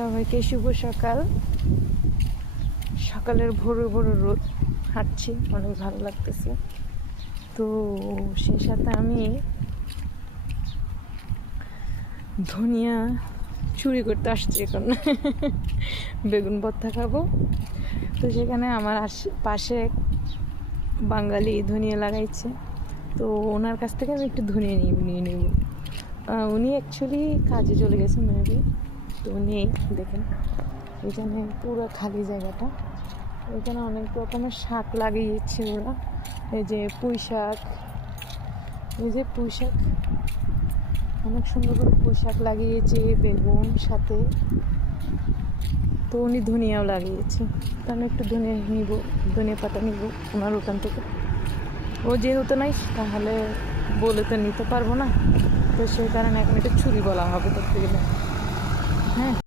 সবাইকে শুভ সকাল। সকালের ভোরে ভোরে রোদ, হাঁটছি, অনেক ভালো লাগতেছে। তো সেই সাথে আমি ধনিয়া চুরি করতে আসছি এখন। বেগুন ভর্তা খাবো। তো সেখানে আমার পাশে বাঙালি ধনিয়া লাগাইছে, তো ওনার কাছ থেকে আমি একটু ধনিয়া নিয়ে নেব। উনি অ্যাকচুয়ালি কাজে চলে গেছেন মেবি, তো নেই। দেখেন এখানে পুরো খালি জায়গাটা, এখানে অনেক রকমের শাক লাগিয়েছে ওরা। এই যে পুঁই শাক, অনেক সুন্দর করে পুঁই শাক লাগিয়েছে, বেগুন সাথে। তো উনি ধনিয়াও লাগিয়েছে, তো আমি একটু ধনিয়া পাতা নিব ওনার ওখান থেকে। ও যেহেতু নাই তাহলে বলে তো নিতে পারবো না, তো সেই কারণে এখন এটা ছুরি বলা হবে করতে গেলে। হ্যাঁ।